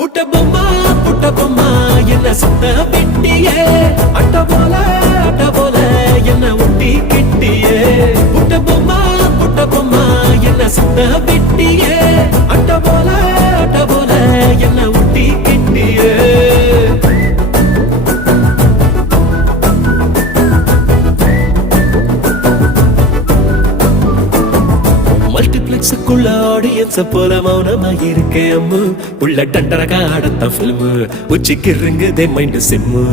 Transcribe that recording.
புட்ட பொம்மா என்ன சுத்த விட்டியே அட்ட போல என்ன ஒட்டி கிட்டியே புட்ட பொம்மா என்ன சுத்த விட்டியே அட்ட போல என்ன ஒட்டி கிட்டியே மல்டிப்ளெக்ஸுக்குள்ள ஆடியன்ஸ போல மௌனமா இருக்கேன் அம்மு உள்ள டண்டரகா ஆடத்தான் ஃபில்மு உச்சிக்கு இருங்குதே மைண்டு சிம்மு